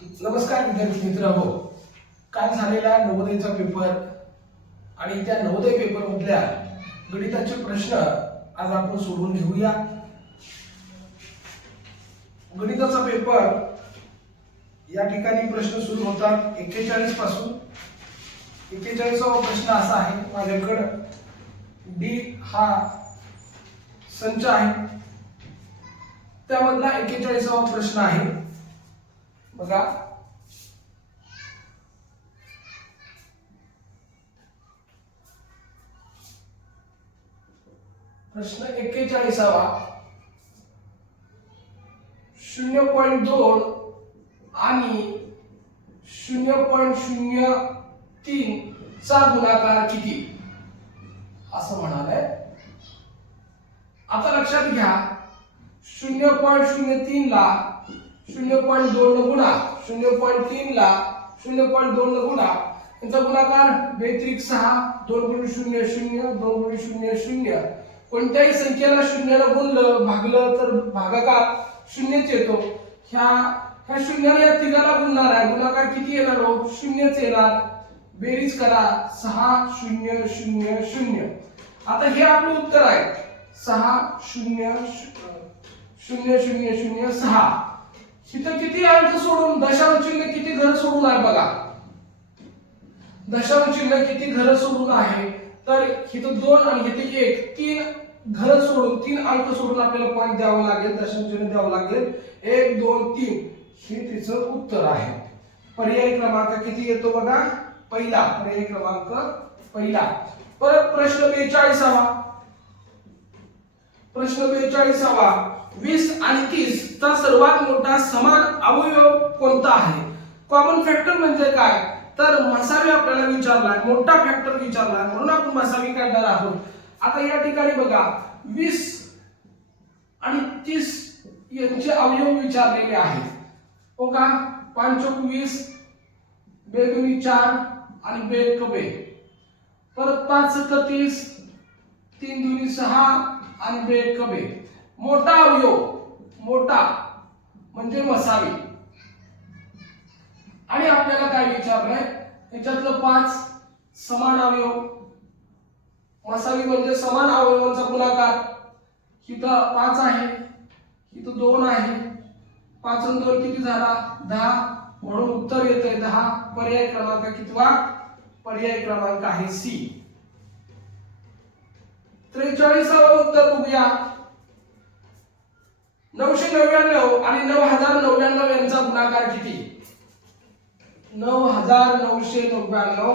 नमस्कार विद्यार्थी मित्र हो. काल झालेला नवोदयचा पेपर आणि त्या नवोदय पेपर मधल्या गणिताचे प्रश्न आज आपण सोडवून घेऊया. गणिताचा पेपर या ठिकाणी प्रश्न सुरू होतात 41 पासून. 41वा प्रश्न असा आहे, माझ्याकडे डी हा संच आहे, त्यामधला 41वा प्रश्न आहे. बघा, प्रश्न 41वा 0.2 आणि 0.03 चा गुणाकार किती असं म्हणालंय. आता लक्षात घ्या, 0.03 ला 0.2 न गुणा, 0.3 ला 0.2 न गुणा, यांचा गुणाकार 2×6 2×0 0 2×0 0. कोणत्याही संख्येला 0 ने गुणलं भागलं तर भागाकार 0च येतो. ह्या शून्याला या तिघाला गुणणार आहे, गुणाकार किती येणार हो? 0च येणार. बेरीज करा 6 0 0 0. आता हे आपलं उत्तर आहे 6 0 0 0 0 6. इथं किती अंक सोडून, दशांश चिन्ह किती घर सोडून आहे बघा. दशांश चिन्ह किती घर सोडून आहे, तर इथं 2 आणि इथे 1, 3 घर सोडून, 3 अंक सोडून आपल्याला पॉईंट द्यावं लागेल, दशांश चिन्ह द्यावं लागेल. 1 2 3 हे तिचं उत्तर आहे. पर्याय क्रमांक किती येतो बघा, पहिला. पर्याय क्रमांक पहिला. परत प्रश्न 42वा. प्रश्न 42वा 20 आणि 30 चा सर्वात मोठा समान अवयव कोणता आहे? कॉमन फॅक्टर म्हणजे काय, तर मसावी आपल्याला विचारलाय, मोठा फॅक्टर विचारलाय, म्हणून आपण मसावी काढणार आहोत. आता या ठिकाणी बघा, 20 आणि 30 यांचे अवयव विचारलेले आहेत. हो का, 5 चौक 20, 2 दूनी 4 आणि 2 एक 2. परत 5 सत्ता 30, 3 दूनी 6 आणि 2 एक 2. मोठा अवयव, मोठा म्हणजे मसावी. आणि आपल्याला काय विचारलंय, याच्यातलं 5 समान अवयव. मसावी म्हणजे समान अवयवांचा गुणाकार. इथं 5 आहे, इथं 2 आहे, 5 आणि 2 किती झाला 10, म्हणून उत्तर येतंय 10. पर्याय क्रमांक कितवा? पर्याय क्रमांक आहे सी. 43वा उत्तर बघूया. 999 आणि 9099 यांचा गुणाकार किती? 9999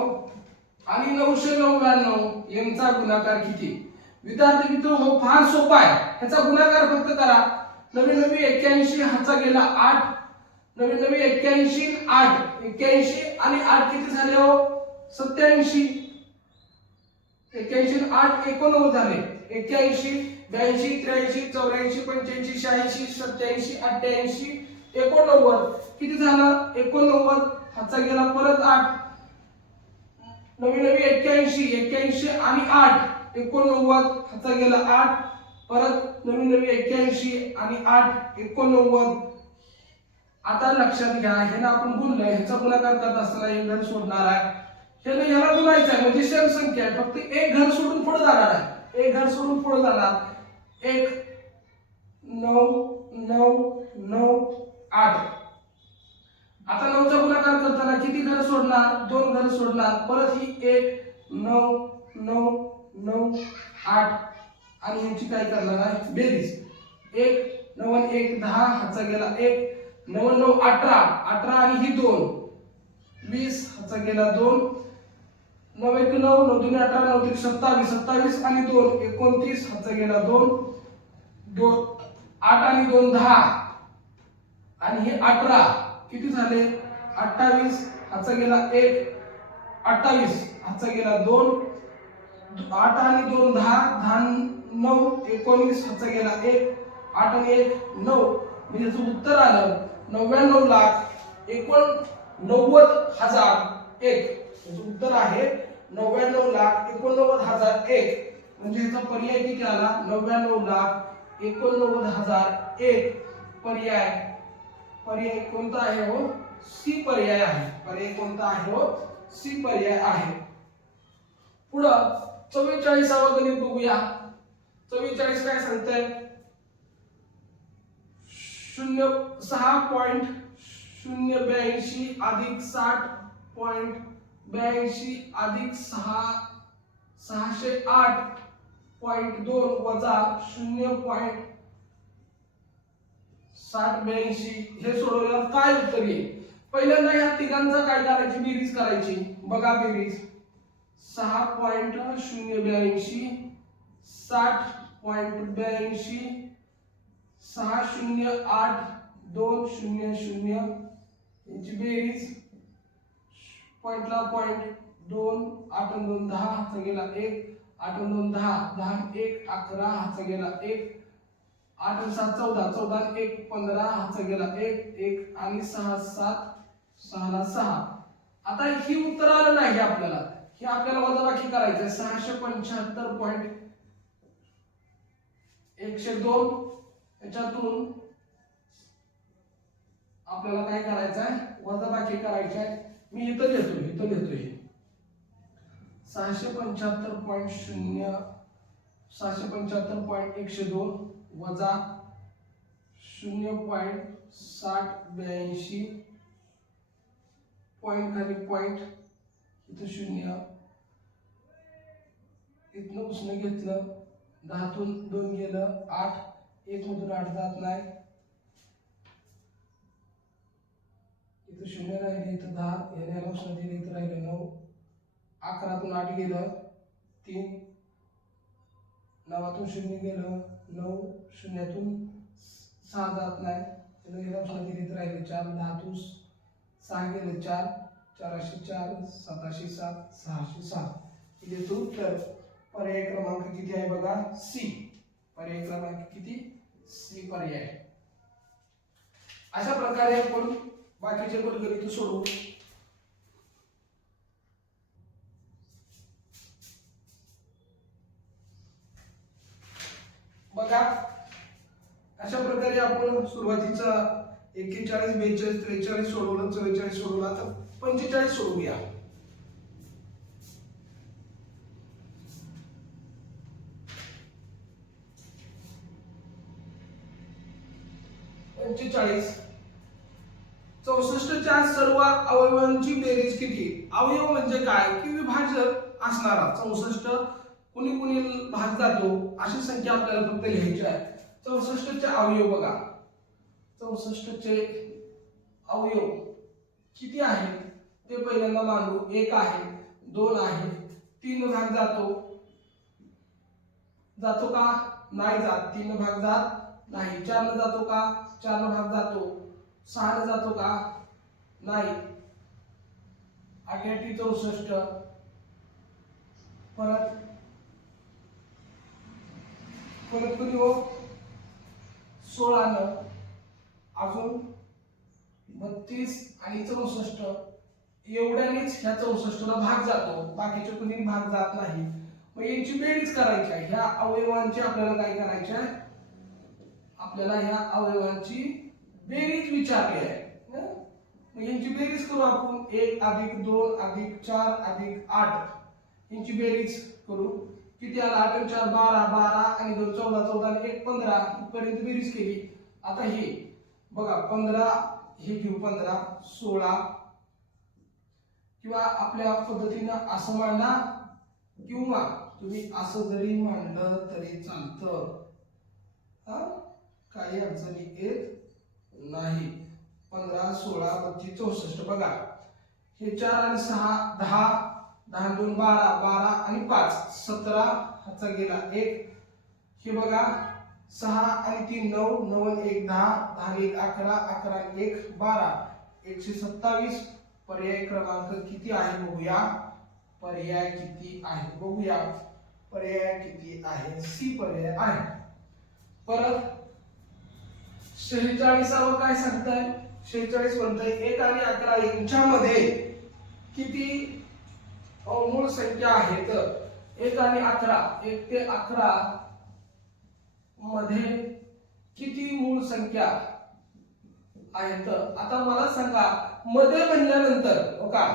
आणि 999 यांचा गुणाकार किती? विद्यार्थी मित्र हो, फार सोपा आहे. ह्याचा गुणाकार फक्त करा. 9981 हाचा गेला 8, 9981 8, 81 आणि 8 किती झाले हो? 87. 81 8 89 झाले. 81 82 83 84 85 86 87 88 89 किती झालं? 89. हाचा गेला परत 8. 9981 81 आणि 8 89. हाचा गेला 8. परत 9981 आणि 8 89. आता लक्षात घ्या, ह्याला आपण गुणलंय, ह्याचा गुणाकार करत असताना एक घर सोडणार आहे. ह्याला गुणायचं आहे म्हणजे सेम संख्या आहे, फक्त एक घर सोडून पुढे जाणार आहे. एक घर सोडून पुढे जाणार. 1 9 9 9 8. आता 9चा गुणाकार करताना किती घर सोडणार? 2 घर सोडणार. परत ही 1 9 9 9 8 आणि यांची काय करणार आहे? बेरीज. 1 9 आणि 1 10, हाचा गेला 1. 9 9 18 18 आणि ही 2 20, हाचा गेला 2. 9 1 9 9 2 18 9 3 27 27 आणि 2 29, हाचा गेला 2. 8 आणि 2 10 आणि हे 18 किती झाले? 28, हाचा गेला 1. 28, हाचा गेला 2. 8 आणि 2 10 10 9 19, हाचा गेला 1. 8 आणि 1 9. म्हणजे याचं उत्तर आलं 99,89,001. याचं उत्तर आहे 99,89,001. म्हणजे याचा पर्याय किती आला? 99,89,001. पर्याय कोणता आहे हो? सी पर्याय आहे. पर्याय कोणता आहे हो? सी पर्याय आहे. पुढं 44वा गणित बघूया. 44 काय सांगतंय? 6.082 अधिक 60.82 अधिक 608.2 वजा 0.6082 हे सोडवल्यावर काय उत्तर येईल? पहिल्यांदा या तिघांचा काय करायची? बेरीज करायची. बघा बेरीज 6.082 60.82 608.200 यांची बेरीज पॉइंटला पॉइंट 2 8 2 10 हाचा गेला 1 8 2 10 10 1 11 हाचा गेला 1 8 7 14 14 1 15 हाचा गेला 1 1 आणि 6 7 6 ला 6. आता ही उत्तर आलं नाही आपल्याला. हे आपल्याला वजाबाकी करायचं 675.102 याच्यातून आपल्याला काय करायचं आहे? वजाबाकी करायची आहे. मी इथं लिहितोय 675.102 वजा 0.6082 पॉइंट खाली पॉइंट इथं 0 इथनं उसनं घेतलं 10 तून 2 गेलं 8 1 मधून 8 जात नाही इथं 0 राहिले इथं 10 याला उसनं दिलं इथं राहिलं 9 11 तून 8 गेलं 3 9 तून 0 गेलं 9 0 तून 6 जात नाही याला उसनं दिलं इथं राहिलं 4 10 तून 6 गेलं 4 4 4 7 7 6 6 इथे तो उत्तर पर्याय क्रमांक किती आहे बघा? सी. पर्याय क्रमांक किती? सी पर्याय. अशा प्रकारे आपण बाकीचे पण गणित सोडवू. बघा अशा प्रकारे आपण सुरुवातीचा 41 42 43 सोडवलं 44 सोडवलं. आता 45 सोडवूया. 45 64 च्या सर्व अवयवांची बेरीज किती? अवयव म्हणजे काय? की विभाजक असणारा 64 कुणी कुणी भाग जातो अशी संख्या आपल्याला फक्त लिहायची आहे. 64 चे अवयव बघा. 64 चे अवयव किती आहेत ते पहिल्यांदा मांडू. 1 आहे 2 आहे 3 भाग जातो का? नाही जात. 3 भाग जात नाही. 4 न जातो का? 4 न भाग जातो. 6 न जातो का? नाही. 8 8 64 परत कधी हो 16 न अजून 32 आणि 64 एवढ्यानेच ह्या 64 ला भाग जातो. बाकीचे कुणी भाग जात नाही. मग यांची बेरीज करायची आहे. ह्या अवयवांची आपल्याला काय करायची आहे? आपल्याला ह्या अवयवांची बेरीज विचारली आहे. मग यांची बेरीज करू आपण. 1 अधिक 2 अधिक 4 अधिक 8 यांची बेरीज करू. किती आला? 8 आणि 4 12 12 आणि 2 14 14 आणि 1 15 इथपर्यंत बेरीज केली. आता हे बघा 15 हे घेऊ 15 16 किंवा आपल्या पद्धतीनं असं मांडा किंवा तुम्ही असं जरी मांडलं तरी चालतं. काही अडचणी येत नाही. 15 16 32 64 बघा हे 4 आणि 6 10 10 2 12 12 आणि 5 17 हाचा गेला 1 हे बघा 6 आणि 3 9 9 आणि 1 10 10 आणि 1 11 11 आणि 1 12 127. पर्याय क्रमांक किती आहे बघूया. पर्याय किती आहे बघूया. पर्याय किती आहे? सी पर्याय आहे. परत 46वा काय सांगताय? 46 म्हणताय 1 आणि 11 यांच्यामध्ये किती मूळ संख्या आहेत? 1 आणि 11 1 ते 11 मध्ये किती मूळ संख्या आहेत. आता मला सांगा मध्ये म्हणल्यानंतर हो का,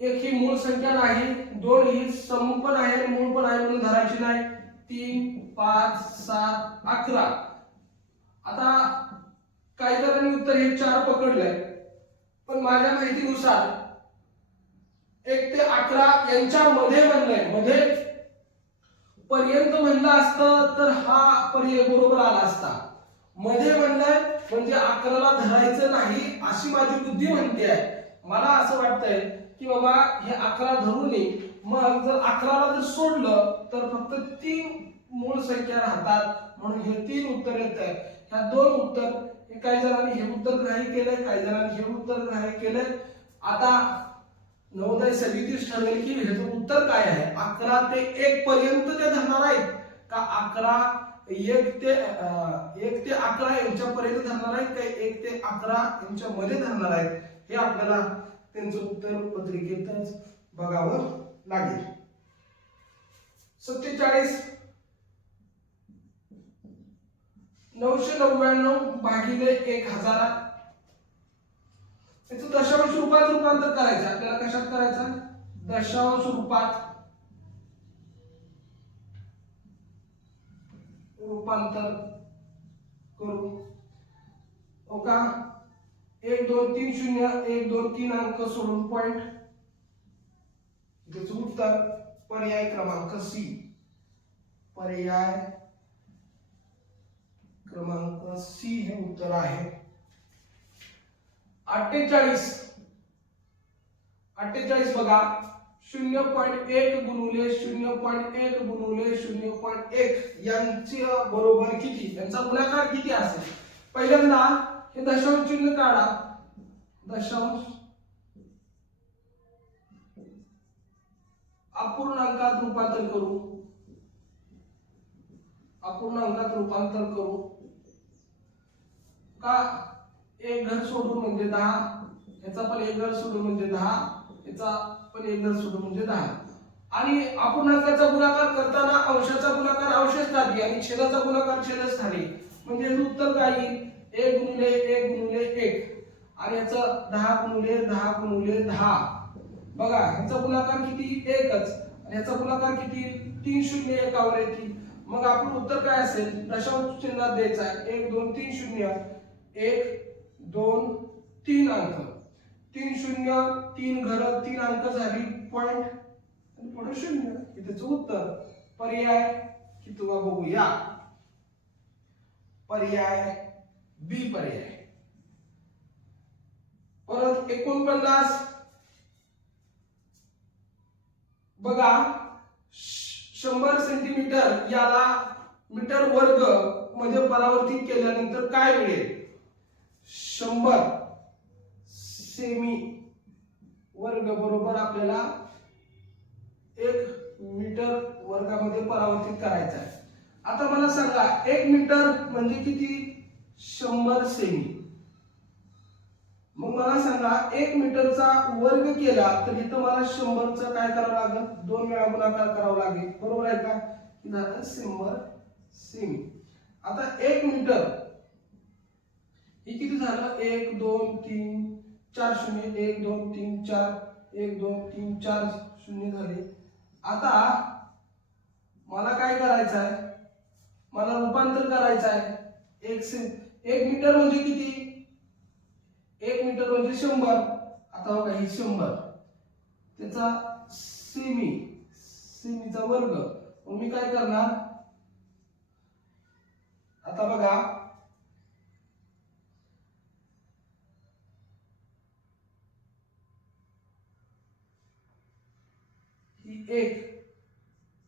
एक ही मूळ संख्या नाही, दोन ही सम पण आहे मूळ पण आहे म्हणून धरायची नाही, 3 5 7 11. आता काही जणांनी उत्तर हे 4 पकडलंय, पण माझ्या माहितीनुसार 1 ते 11 यांच्या मध्ये म्हणलंय. मध्ये पर्यंत म्हणलं असतं तर हा पर्याय बरोबर आला असता. मध्ये म्हणलंय म्हणजे 11ला धरायचं नाही अशी माझी बुद्धी म्हणते आहे. मला असं वाटतंय की बाबा हे 11 धरू नये, मग जर 11ला जर सोडलं तर फक्त 3 मूळ संख्या राहतात, म्हणून हे 3 उत्तर येत आहे. ह्या 2 उत्तर, काही जणांनी हे उत्तर ग्राह्य केलंय, काही जणांनी हे उत्तर ग्राह्य केलंय. आता नवोदय समितीच ठरवेल की ह्याचं उत्तर काय आहे. 11 ते 1 पर्यंत ते धरणार आहेत का 1 ते 11 यांच्यापर्यंत धरणार आहेत का 1 ते 11 यांच्या मध्ये धरणार आहेत, हे आपल्याला त्यांचं उत्तर पत्रिकेतच बघावं लागेल. 47 999 भागिले 1000 याचं दशांश रूपात रूपांतर करायचं. आपल्याला कशात करायचं, दशांश रूपात रूपांतर करू हो का. 1 2 3 0 1 2 3 अंक सोडून पॉइंट, त्याचं उत्तर पर्याय क्रमांक सी. पर्याय क्रमांक सी हे उत्तर आहे. 48 बघा, 0.1 गुणिले 0.1 गुणिले 0.1 यांची बरोबर किती, यांचा गुणाकार किती असेल. पहिल्यांदा हे दशांश चिन्ह काढा, दशांश अपूर्णांकात रूपांतर करू, अपूर्णांकात रूपांतर करू का. एक घर सोडून म्हणजे 10, याचा पण एक घर सोडून म्हणजे 10, याचा पण एक घर सोडून म्हणजे 10. आणि अपूर्णांकाचा गुणाकार करताना अंशाचा गुणाकार अंशस्थानी आणि छेदाचा गुणाकार छेदस्थानी, म्हणजे उत्तर काय येईल 1 गुणिले 1 गुणिले 1 आणि याचं 10 गुणिले 10 गुणिले 10. बघा ह्याचा गुणाकार किती, एकच, आणि याचा गुणाकार किती, 3 शून्य एकावर येतील. मग आपलं उत्तर काय असेल, दशांश चिन्हात द्यायचं आहे. 1 2 3 0 1 2 3 अंक, 3 0 3 घर 3 अंक झाली पॉइंट आणि पुढे 0. हे त्याचं उत्तर. पर्याय किती बघूया, पर्याय बी पर्याय. परत 49 बघा, 100 सेंटीमीटर याला मीटर वर्ग मध्ये परावर्तित केल्यानंतर काय मिळेल. 100 सेमी वर्ग बरोबर आपल्याला 1 मीटर वर्गामध्ये परावर्तित करायचा आहे. आता मला सांगा 1 मीटर म्हणजे किती, 100 सेमी. मग मला सांगा 1 मीटरचा वर्ग केला तर इथं मला 100चा काय करावं लागेल, 2 वेळा गुणाकार करावा लागेल, बरोबर आहे का. झालं 100 सेमी. आता 1 मीटर हे किती झालं, 1 2 3 4 शून्य, 1 2 3 4 1 2 3 4 शून्य झाले. आता मला काय करायचं आहे, मला रूपांतर करायचं आहे. 1 मीटर म्हणजे किती, 1 मीटर म्हणजे 100. आता बघा ही 100 त्याचा सेमीचा वर्ग. मग मी काय करणार, आता बघा ही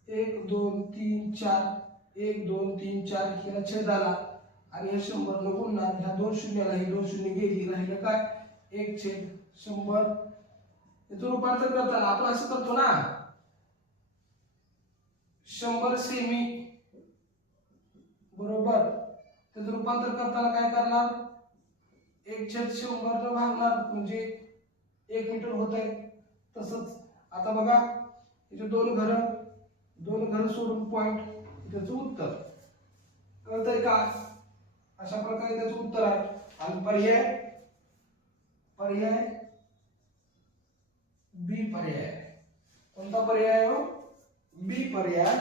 1 2 3 4 1 2 3 4 ह्याला छेद आला आणि हे 100 न गुणणार, ह्या 2 शून्याला ही 2 शून्य गेली, राहिलं काय 1/100. याचं रूपांतर करताना आपण असं करतो ना, 100 सेमी बरोबर, त्याचं रूपांतर करताना काय करणार, 1/100 न भागणार म्हणजे 1 मीटर होत आहे. तसंच आता बघा इथे 2 घर सोडून पॉइंट, त्याचं उत्तर कळतंय का. अशा प्रकारे त्याचं उत्तर आहे. आणि पर्याय पर्याय बी पर्याय. कोणता पर्याय हो? बी पर्याय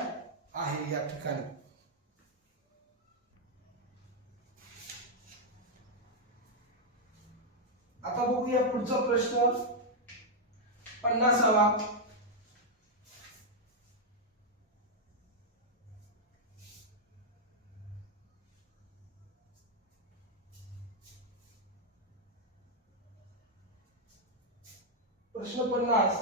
आहे या ठिकाणी. आता बघूया पुढचा प्रश्न 50वा. प्रश्न 50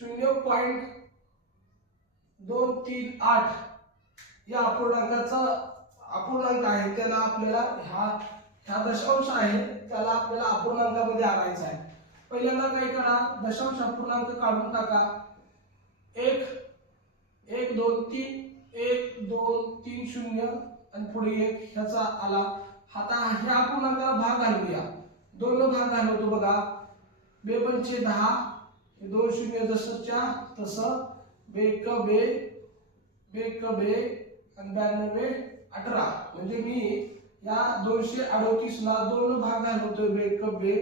0.238 या अपूर्णांक आहे, त्याला आपल्याला ह्या दशांश आहे त्याला आपल्याला अपूर्णांकामध्ये आणायचा आहे. पहिल्यांदा काय करा, दशांश अपूर्णांक काढून टाका. 1 1 2 3 1 2 3 0 आणि पुढे 1 ह्याचा आला. आता ह्या अपूर्णांकाला भाग घालूया. 2 न भाग घालवतो बघा. 2 पंचे 10, 2 शून्य जसंच्या तसं, 2 एक बे, 2 एक बे आणि 92 18. म्हणजे मी या 238 ला 2 न भाग घालवतोय. 2 एक बे,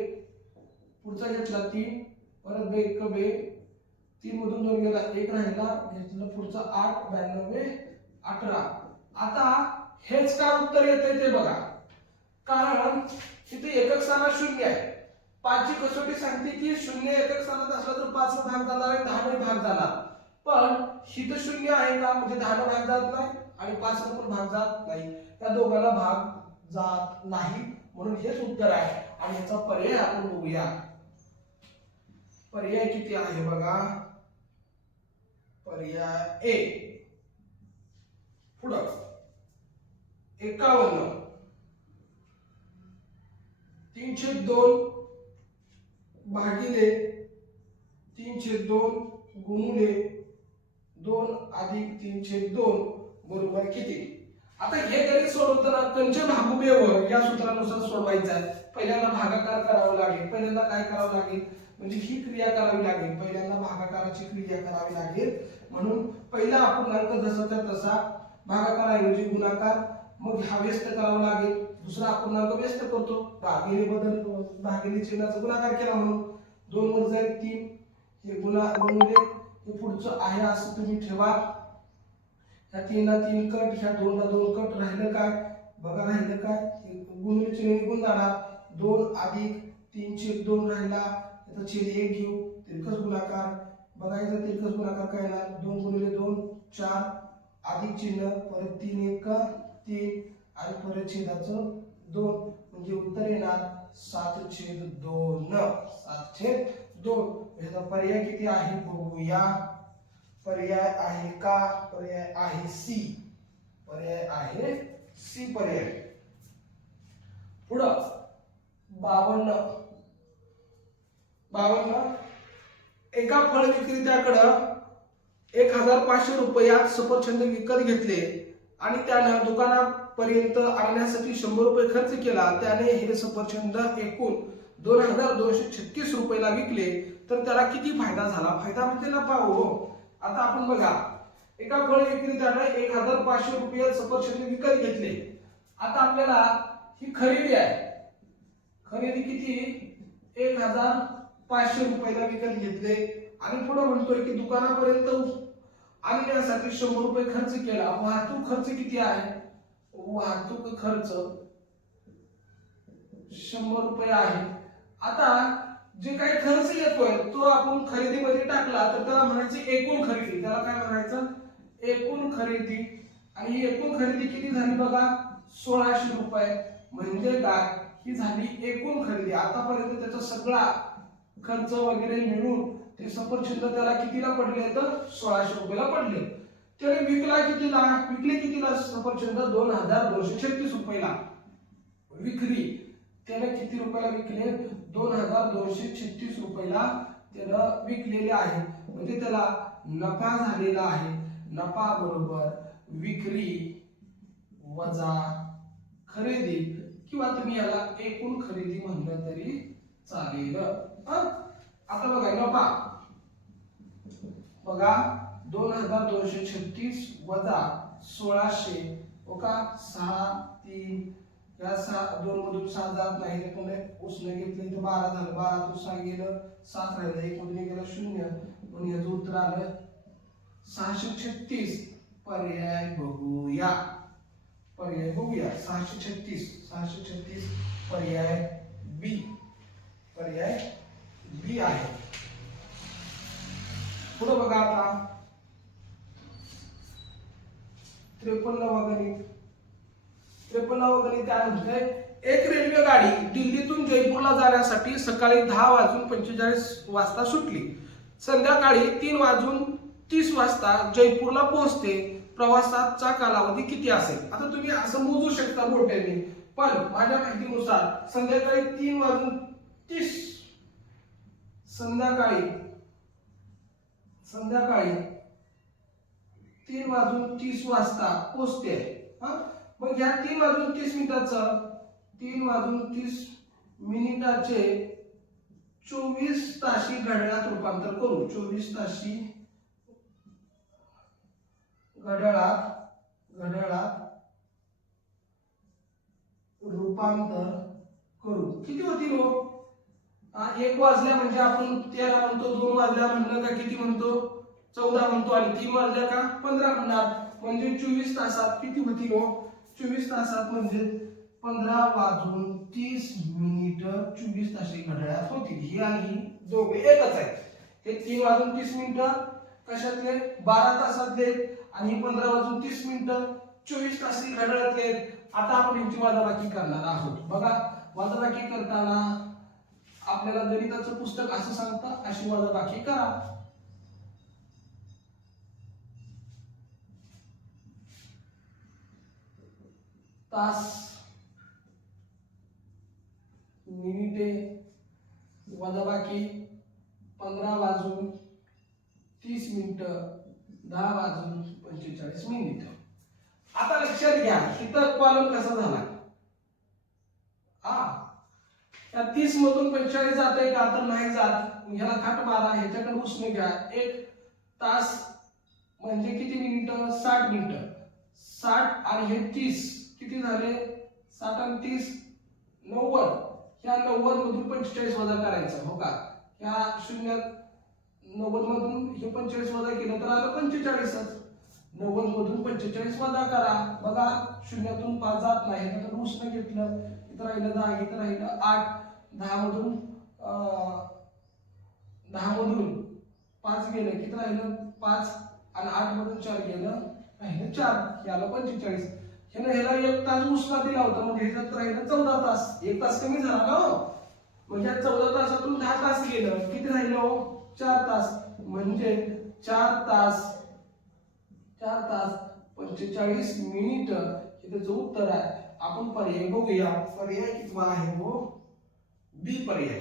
पुढचा घेतला 3, परत 2 एक बे, 3 मधून 2 गेला 1 राहिला, घेतलं पुढचा 8, 92 18. आता हेच का उत्तर येते ते बघा, कारण इथे एकक स्थानात 0 आहे. 5 ची कसोटी सांगते की 0 एकक स्थानात असला तर 5 ने भाग जाणार आहे, 10 ने भाग जाणार. पण इथे 0 आहे का, म्हणजे 10 ने भाग जात नाही आणि 5 ने पण भाग जात नाही. या दोघांना भाग जात नाही, म्हणून हेच उत्तर आहे. आणि याचा पर्याय आपण बघूया. पर्याय किती आहे बघा. पर्याय ए. पुढं 51 3/2 भागिले 3/2 गुणिले 2 अधिक 3/2 बरोबर किती. आता हे गणित सोडवताना कंच भागुबेव या सूत्रानुसार सोडवायचं आहे. पहिल्यांदा भागाकार करावा लागेल. पहिल्यांदा काय करावं लागेल, म्हणजे ही क्रिया करावी लागेल. पहिल्यांदा भागाकाराची क्रिया करावी लागेल. म्हणून पहिला अपूर्णांक जसाचा तसा भागाकाराऐवजी गुणाकार, मग हा व्यस्त करावा लागेल. दुसरा अपूर्णांक व्यस्त करतो, भागिले चिन्हाचा गुणाकार केला म्हणून 2 वर जाईल 3, हे गुणिले हे पुढचं आहे असं तुम्ही ठेवा. ह्या 3 ला 3 कट, ह्या 2 ला 2 कट, राहिलं काय बघा, राहिलं काय, गुणिले चिन्ह निघून जाणार. 2 अधिक 3/2 राहिला, याचा छेद 1 घेऊ, तिरकस गुणाकार बघायचा. तिरकस गुणाकार काय येणार, 2 गुणिले 2 4 अधिक चिन्ह, परत 3 1 3 आणि परत छेदाचं 2, म्हणजे उत्तर येणार 7/2. 7/2. याचा पर्याय किती आहे बघूया. पर्याय आहे का, पर्याय आहे सी. पर्याय आहे सी पर्याय. पुढं 52 एका फळ विक्रेत्याकडं 1500 रुपयात सफरचंद विकत घेतले आणि त्यानं दुकानापर्यंत आणण्यासाठी 100 रुपये खर्च केला. त्याने हे सफरचंद एकूण 2236 रुपयाला विकले, तर त्याला किती फायदा झाला. फायदा म्हणजे नफा हो. आता आपण बघा, एका फळ विक्रेत्याने 1500 रुपयात सफरचंद विकत घेतले. आता आपल्याला ही खरेदी आहे. खरेदी किती, 1500 रुपयाला विकत घेतले आणि पुढे म्हणतोय की दुकानापर्यंत आणण्यासाठी 100 रुपये खर्च केला. वाहतूक खर्च किती आहे, वाहतूक खर्च 100 रुपये आहे. आता जे काही खर्च येतोय तो आपण खरेदीमध्ये टाकला तर त्याला म्हणायचं एकूण खरेदी. त्याला काय म्हणायचं, एकूण खरेदी. आणि ही एकूण खरेदी किती झाली बघा, 1600 रुपये. म्हणजे काय, ही झाली एकूण खरेदी. आतापर्यंत त्याचा सगळा खर्च वगैरे मिळून ते सफरचंद त्याला कितीला पडले, तर 1600 रुपयाला पडले. त्याने विकले कितीला सफरचंद, 2236 रुपयाला विक्री. त्याने किती रुपयाला विकले, 2236 रुपयाला त्यानं विकलेले आहे. म्हणजे त्याला नफा झालेला आहे. नफा बरोबर विक्री वजा खरेदी, किंवा तुम्ही याला एकूण खरेदी म्हणलं तरी चालेल. आता बघा नफा बघा, 2236 वजा 1600 बघा 6 3 या 2 मधून 6 जात नाही त्यामुळे उसने घेतले तर 12 झालं, 12 तून 6 गेलं 7 राहिलं, 1 मधून गेलं 0 पण याचं उत्तर आलं 636. पर्याय बघूया, पर्याय बघूया 636 पर्याय बी, पर्याय बी आहे. पुढे बघा आता 53वा गणित. 53वा गणित काय म्हणतंय, एक रेल्वे गाडी दिल्लीतून जयपूरला जाण्यासाठी सकाळी 10:45 सुटली. संध्याकाळी 3:30 वाजता जयपूरला पोहोचते. प्रवासाचा कालावधी किती असेल? आता तुम्ही असं मोजू शकता बोटाने, पण माझ्या माहितीनुसार संध्याकाळी 3:30 संध्याकाळी 3:30 वाजता पोहोचते. मग या 3:30 मिनिटाचं 3:30 मिनिटाचे 24 ताशी घड्याळात रूपांतर करू. 24 ताशी घड्याळात रूपांतर करू. किती होतील हो? 1 वाजल्या म्हणजे आपण 13 म्हणतो, 2 वाजल्या म्हणलं का किती म्हणतो? 14 म्हणतो, आणि 3 वाजल्या का 15 म्हणणार. म्हणजे 24 तासात किती होतील हो? 24 तासात म्हणजे 15:30 24 ताशी घड्याळात होतील. ही आणि ही दोघे एकच आहेत. हे 3:30 कशातले? 12 तासातले, आणि 15:30 24 तासी घड्याळातले. आता आपण यांची वजाबाकी करणार आहोत. बघा, वजाबाकी करताना आपल्याला गणिताचं पुस्तक असं सांगतं, अशी वजाबाकी करा. तास, मिनिटे वजाबाकी 15:30 10:45. आता लक्षात घ्या, इथं कॉलम कसा झाला? या 30 मधून 45 जाते का? तर नाही जात. ह्याला खाट मारा, ह्याच्याकडे उसने घ्या. 1 तास म्हणजे किती मिनिटं? 60 मिनिटं. 60 आणि हे 30 किती झाले? 60 आणि 30 90. ह्या 90 मधून 45 वजा करायचं, हो का? ह्या 90 मधून हे 45 वजा केलं तर आलं 45च. 90 मधून 45 वजा करा. बघा, 0तून 5 जात नाही, तर उसने घेतलं, इथं राहिलं 10, इथं राहिलं 8. 10 मधून 5 गेलं, किती राहिलं? 5, आणि 8 मधून 4 गेलं, राहिलं 4. याला 45. ह्याला 1 तास उसना दिला होता, म्हणजे ह्याच्यात राहिलं 14 तास. 1 तास कमी झाला ना. म्हणजे 14 तासातून 10 तास गेलं, किती राहिलं? 4 तास. म्हणजे 4 तास 45 मिनिट हे त्याचं उत्तर आहे. आपण पर्याय बघूया. पर्याय कितवा आहे हो? बी पर्याय,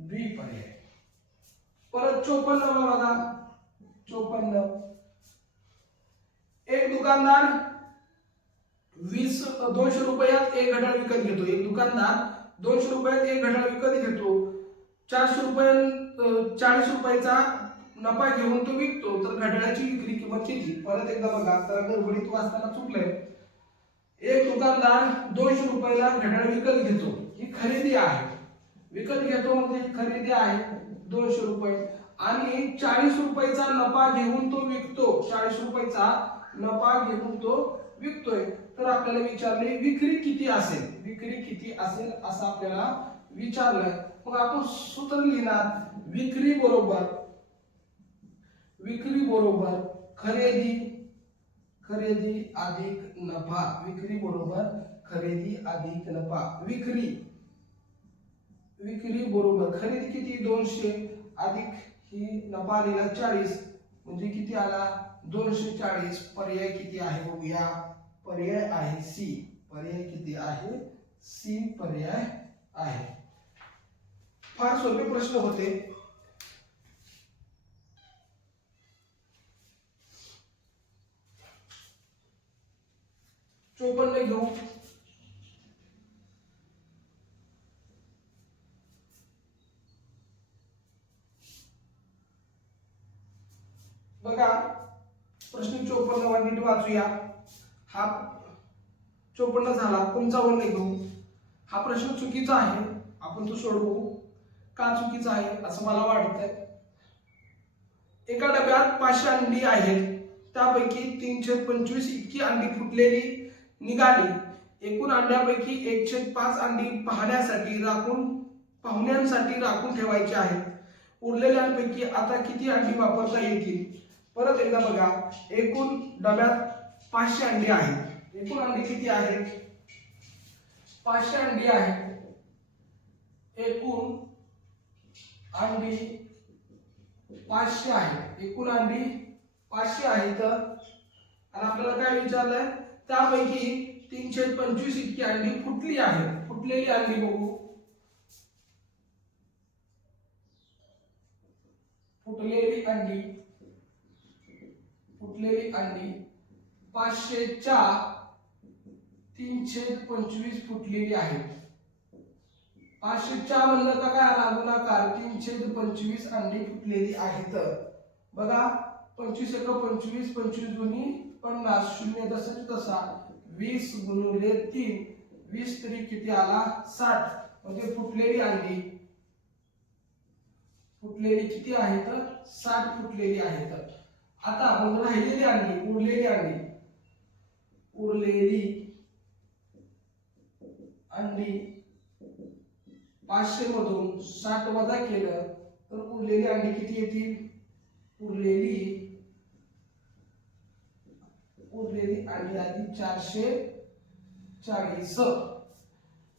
बी पर्याय. परत 54 बघा. 54. एक दुकानदार 200 रुपयात एक घड्याळ विकत घेतो. एक दुकानदार 200 रुपयात एक घड्याळ विकत घेतो. 40 रुपयाचा नफा घेऊन तो विकतो. तर घड्याळाची विक्री किंमत किती? परत एकदा बघा, तर गडबडीत वाचताना चुकलंय. एक दुकानदार 200 रुपयाला घड्याळ विकत घेतो. ही खरेदी आहे. विकत घेतो म्हणजे ही खरेदी आहे 200 रुपये, आणि 40 रुपयाचा नफा घेऊन तो विकतो. 40 रुपयाचा नफा घेऊन तो विकतोय. तर आपल्याला विचारले विक्री किती असेल? विक्री किती असेल असं आपल्याला विचारलंय. मग आपण सूत्र लिहिणार, विक्री बरोबर खरेदी अधिक नफा. विक्री बरोबर खरेदी अधिक नफा. विक्री बरोबर खरेदी किती? 200 अधिक ही नफा लिहिला 40, म्हणजे किती आला? 240. पर्याय किती आहे बघूया. पर्याय आहे सी. पर्याय किती आहे? सी पर्याय आहे. फार सोपे प्रश्न होते. चोपन्न घेऊ. बघा, प्रश्न 54 नीट वाचूया. हा 54 झाला, 55 घेऊ. हा प्रश्न चुकीचा आहे, आपण तो सोडवू. का चुकीचा आहे असं मला वाटतंय. एका डब्यात 500 अंडी आहेत, त्यापैकी 325 इतकी अंडी फुटलेली निघाली. एकूण अंड्यापैकी 1/5 अंडी पाहुण्यांसाठी राखून ठेवायची आहेत. उरलेल्यांपैकी आता किती अंडी वापरता येतील? परत एकदा बघा, एकूण डब्यात 500 अंडी आहेत. एकूण अंडी किती आहेत? 500 अंडी आहेत. एकूण अंडी 500 आहेत. एकूण अंडी 500 आहेत. आणि आपल्याला काय विचारलंय? त्यापैकी 325 इतकी अंडी फुटली आहेत. फुटलेली अंडी बघू. फुटलेली अंडी 500च्या 325 फुटलेली आहेत. 500च्या म्हणलं का काय आला गुणाकार? 325 अंडी फुटलेली आहेत. बघा, 25 एक 25, 25 दुनी 50, शून्य जसं तसा 20 गुणिले 3, 20 तरी किती आला? 60. म्हणजे फुटलेली अंडी किती आहेत? 60 फुटलेली आहेत. आता मग राहिलेली अंडी, उरलेली अंडी 500 मधून 60 वजा केलं तर उरलेली अंडी किती येतील? उरलेली अंडी आधी 440.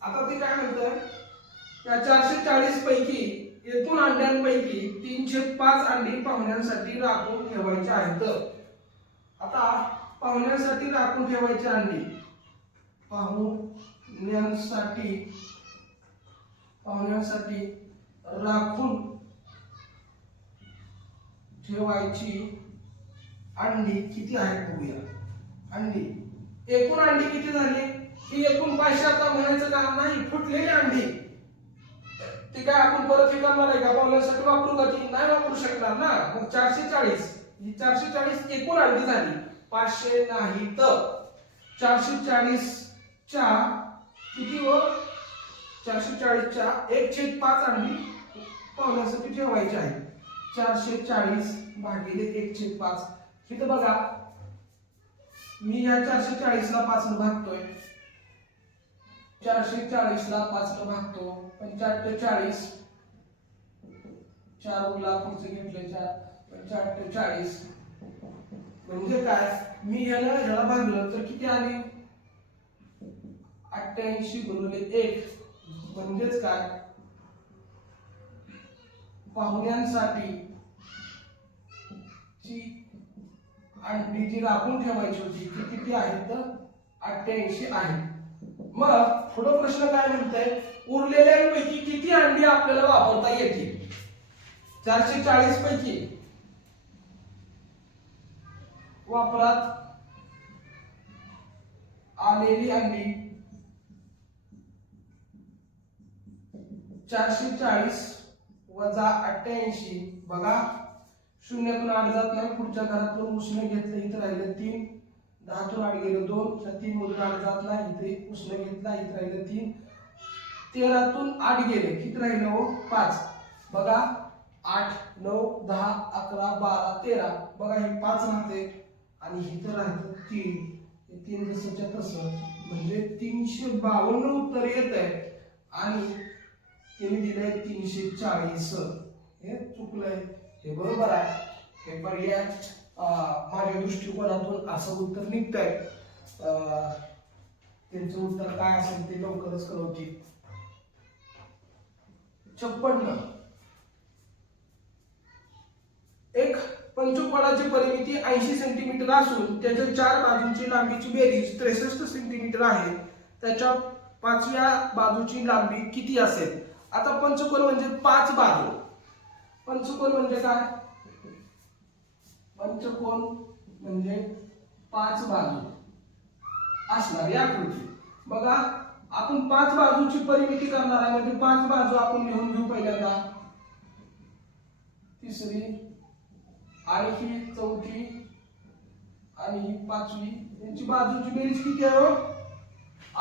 आता ते काय म्हणतंय? त्या 440 पैकी एकूण अंड्यांपैकी 305 अंडी पाहुण्यांसाठी राखून ठेवायची आहेत. आता पाहुण्यांसाठी राखून ठेवायची अंडी, पाहुण्यांसाठी राखून ठेवायची अंडी किती आहेत बघूया. अंडी, एकूण अंडी किती झाली? ही एकूण 500 आता म्हणायचं काम नाही, फुटलेली अंडी. ते काय आपण परत हे करणार आहे का? पाहुण्यांसाठी वापरू का? ती नाही वापरू शकणार ना. मग 440, ही 440 एकूण अंडी झाली, 500 नाही. तर 440 च्या किती हो? 440 च्या 1/5 अंडी पाहुण्यासाठी ठेवायची आहे. 440 भागिले 1/5. इथं बघा, मी या 440 ला 5 ने भागतोय. 440 ला 5 ने भागतो. 45 4 उरला, पुढचे घेतले 4, 45 म्हणजे काय? मी ह्याला भागलं तर किती आली? 88 गुणिले 1 म्हणजेच काय? पाहुण्यांसाठी ची अंडी जी राखून ठेवायची होती ती किती आहेत? 88 आहे. मग पुढे प्रश्न काय म्हणतंय? उरलेल्यांपैकी किती अंडी आपल्याला वापरता येतील? 440 पैकी वापरात आलेली अंडी 440 वजा 88. बघा, शून्यातून 8 जात नाही, पुढच्या घरातून उष्ण घेतलं, इथं राहिलं 3. 10 तून 8 गेलं 2, 3 मधून 8 जात नाही, इथे उष्ण घेतला, इथं राहिलं 3. 13 तून 8 गेले, किती राहिलं? 5. बघा, 8, 9, 10, 11, 12, 13. बघा, हे 5 राहते आणि इथं राहतं 3. हे 3 जसंच्या तसं, म्हणजे 352 उत्तर येत आहे. आणि त्यांनी दिलंय 340. हे चुकलंय, हे बरोबर आहे. हे पर्याय माझ्या दृष्टिकोनातून असं उत्तर निघतंय. त्यांचं उत्तर काय असेल ते लवकरच कळवतील. 56. एक पंचकोनाची परिमिती 80 सेंटीमीटर असून त्याच्या 4 बाजूंची लांबीची बेरीज 63 सेंटीमीटर आहे. त्याच्या 5व्या बाजूची लांबी किती असेल? आता पंचकोन म्हणजे 5 बाजू. पंचकोन म्हणजे काय? पंचकोन म्हणजे 5 बाजू असणारी आकृती. बघा, आपण 5 बाजूची परिमिती करणार आहे, म्हणजे 5 बाजू आपण लिहून घेऊ. पहिल्यांदा तिसरी, आणि ही चौथी, आणि ही 5वी. यांची बाजूची बेरीज किती आहे?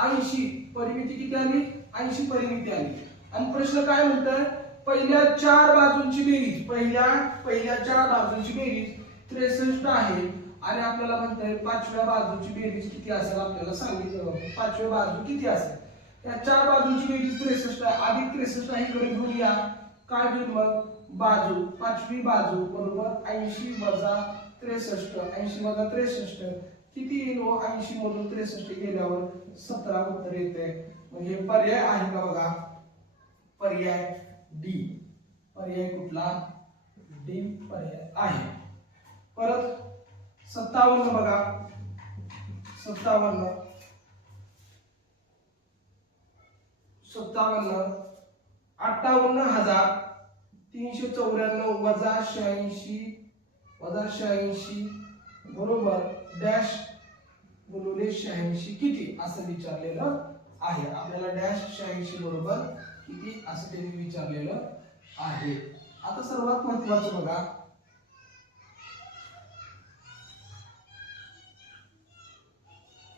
80 परिमिती किती आली? 80 परिमिती आली. आणि प्रश्न काय म्हणतोय? पहिल्या चार बाजूंची बेरीज, पहिल्या चार बाजूंची बेरीज 63 आहे आणि आपल्याला म्हणतंय पाचव्या बाजूची बेरीज किती असेल आपल्याला सांगितलं. पाचव्या बाजू किती असेल? या चार बाजूंची बेरीज 63 आहे. अधिक 63 आहे इकडे घेऊन या. काय होईल मग? बाजू, पाचवी बाजू बरोबर 80 वजा 63. 80 वजा 63 किती येईल? 80 मधून 63 गेल्यावर 17 उत्तर येते. म्हणजे पर्याय आहे का बघा? पर्याय डी. पर्याय कुठला? डी पर्याय आहे. परत 57 बघा. 57 58,394 वजा 86 बरोबर डॅश गुणिले 86 किती असं विचारलेलं आहे आपल्याला. डॅश 86 बरोबर किती असं त्यांनी विचारलेलं आहे. आता सर्वात महत्त्वाचं बघा,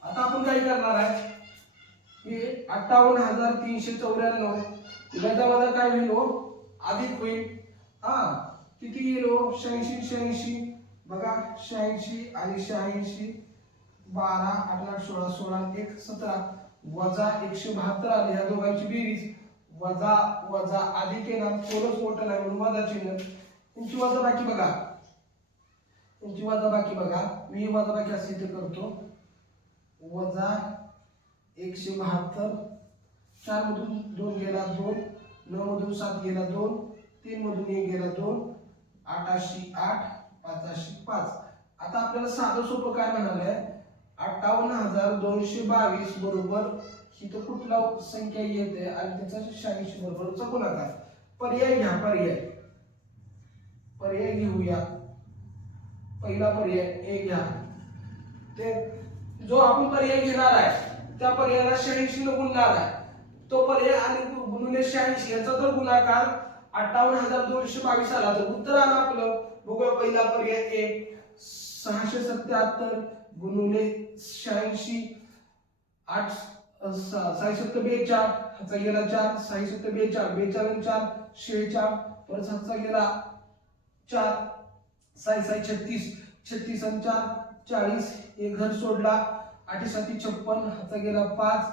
आता आपण काय करणार आहे? हे 58,394 वजा काय होईल? अधिक होईल. किती येईल? 86 बघा. 86 आणि 86 12 8 16 16 1 17 वजा 172 आले. या दोघांची बेरीज वजा वजा अधिक येणार. कोणच मोठं नाही म्हणून वजा चिन्ह. यांची वजाबाकी बघा. मी वजाबाकी असे इथे करतो. वजा 172 4 मधून 2 गेला 2, 9 मधून 7 गेला 2, 3 मधून 1 गेला 2, 8 8 5 5. आता आपल्याला साधं सोपं काय म्हणालंय? 58,222 बरोबर ही तो कुठला संख्या येते आणि त्याचा 86 बरोबरचा गुणाकार. पर्याय घ्या. पर्याय घेऊया. पहिला पर्याय ए घ्या. ते जो आपण पर्याय घेणार आहे त्या पर्यायाला 86 ने गुणणार आहे. तो पर्याय आणि गुणिले 86 याचा जर गुणाकार 58,222 आला तर उत्तर आलं आपलं. बघूया पहिला पर्याय ए. 677 गुणिले 86 8 6 42 हाचा गेला 4 6 42 42 आणि 4 46 परत हाचा गेला 4 6 36 36 आणि 4 40 एक घर सोडला 8 7 56 हाचा गेला 5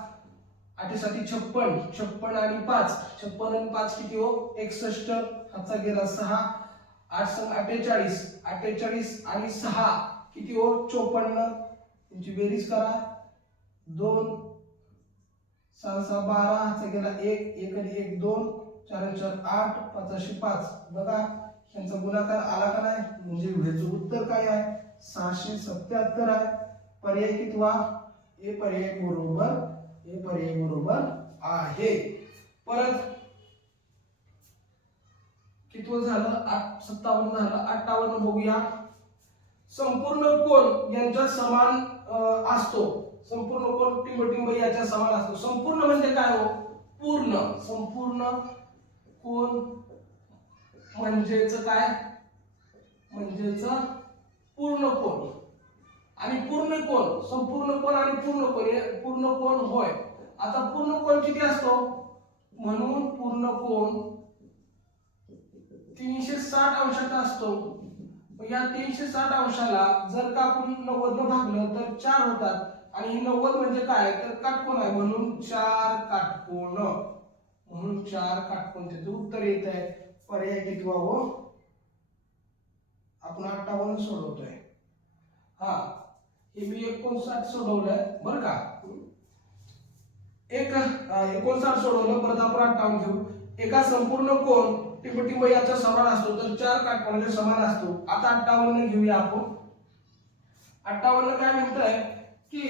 8 7 56 56 आणि 5 56 आणि 5 किती हो? 61 हाचा गेला 6 8 संग 48 48 आणि 6 किती हो? 54. यांची बेरीज करा. 2 6 6 12 हाचा गेला 1 1 आणि 1 2 4 4 8 5 5 बघा यांचा गुणाकार आला का नाही? म्हणजे ह्याचं उत्तर काय आहे? 677 आहे. पर्याय कितवा? ए पर्याय बरोबर आहे. परत कितवं झालं? 57 झालं. 58 बघूया. संपूर्ण कोन यांच्या समान असतो. संपूर्ण कोन टिंब याच्या समान असतो. संपूर्ण म्हणजे काय हो? पूर्ण. संपूर्ण कोन म्हणजेच काय? पूर्ण कोन आणि पूर्ण कोन. संपूर्ण कोन आणि पूर्ण कोन हे पूर्ण कोन होय. आता पूर्ण कोन किती असतो? म्हणून पूर्ण कोन 360 अंशाचा असतो. या 360 अंशाला जर का आपण 90 ने भागलं तर 4 होतात आणि 90 म्हणजे काय? तर काटकोन आहे म्हणून 4 काटकोन. त्याचं उत्तर येत आहे. पर्याय कितवा हो? आपण 58 सोडवतोय. हे मी 59 सोडवलंय बरं का. 59 सोडवलं. परत आपण 58 घेऊ. एका संपूर्ण कोन टिंब याचा समान असतो तर 4 काटकोनाचे समान असतो. आता 58 घेऊया आपण. 58 काय म्हणतंय की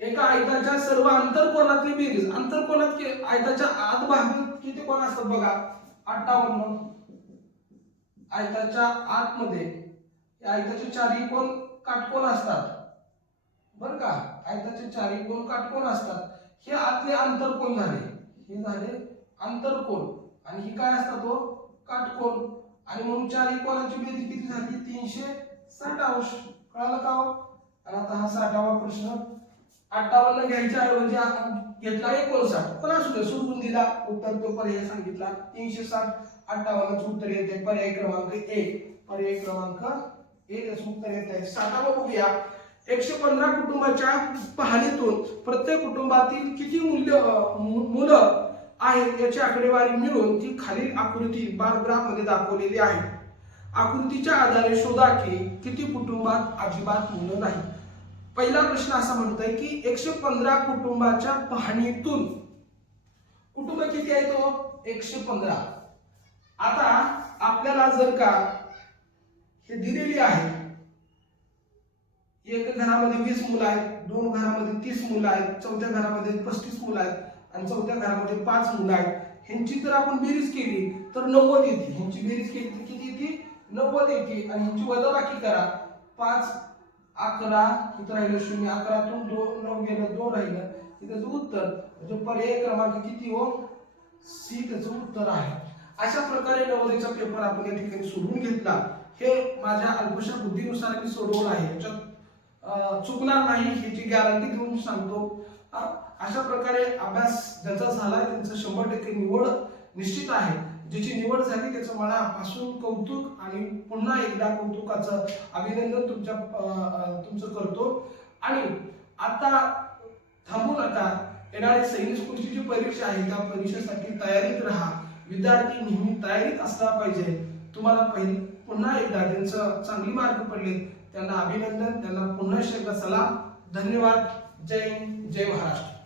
एका आयताच्या सर्व अंतरकोनातली बेरीज. अंतरकोनात आयताच्या आत भागात किती कोन असतात बघा? 58. आयताच्या आतमध्ये आयताचे चारही कोन काटकोन असतात बरं का. आयताचे चारही कोन काटकोन असतात. हे आतले अंतरकोन झाले. हे झाले अंतरकोन आणि ही काय असतात हो? काटकोन. आणि म्हणून चारही कोनाची बेरीज किती झाली? 360 अंश. कळालं का हो? आणि आता हा 60वा प्रश्न 58 घ्यायच्या ऐवजी घेतला 59, पण असू दे सोडून दिला उत्तर तो पर्याय सांगितला 360. 58 उत्तर येते पर्याय क्रमांक 1. पर्याय क्रमांक 1 असं उत्तर येत आहे. 7वा बघूया. 115 कुटुंबाच्या पाहणीतून प्रत्येक कुटुंबातील किती मुलं आहेत याची आकडेवारी मिळून ती खालील आकृती बार मध्ये दाखवलेली आहे. आकृतीच्या आधारे शोधा की किती कुटुंबात अजिबात मुलं नाही. पहिला प्रश्न असा म्हणतोय की 115 कुटुंबाच्या पाहणीतून कुटुंब किती आहे तो 115. आता आपल्याला जर का हे दिलेली आहे, एक घरामध्ये 20 मुलं आहेत, 2 घरामध्ये 30 मुलं आहेत, चौथ्या घरामध्ये 35 मुलं आहेत आणि चौथ्या घरामध्ये 5 मुलं आहेत, ह्यांची जर आपण बेरीज केली तर 90 येते. ह्यांची बेरीज केली तर किती येते 90 येते आणि ह्यांची वजाबाकी करा. 5 11 इथं राहिलं 0, 11तून 9 गेलं 2 राहिलं. त्याचं उत्तर म्हणजे पर्याय क्रमांक किती हो सी त्याचं उत्तर आहे. अशा प्रकारे 90चा पेपर आपण या ठिकाणी सोडवून घेतला. हे माझ्या अल्पशा बुद्धीनुसार मी सोडवलं आहे, याच्यात चुकणार नाही ह्याची गॅरंटी देऊन सांगतो. अशा प्रकारे अभ्यास ज्याचा झाला त्यांचं 100% निवड निश्चित आहे. ज्याची निवड झाली त्याचं मनापासून कौतुक आणि पुन्हा एकदा कौतुकाचं अभिनंदन तुमचं करतो. आणि आता थांबू नका. येणारी सैनिक स्कूलची जी परीक्षा आहे त्या परीक्षेसाठी तयारीत राहा. विद्यार्थी नेहमी तयारीत असला पाहिजे. तुम्हाला पुन्हा एकदा ज्यांचं चांगली मार्क पडले त्यांना अभिनंदन, त्यांना पुन्हा एकदा सलाम. धन्यवाद. जय हिंद, जय महाराष्ट्र.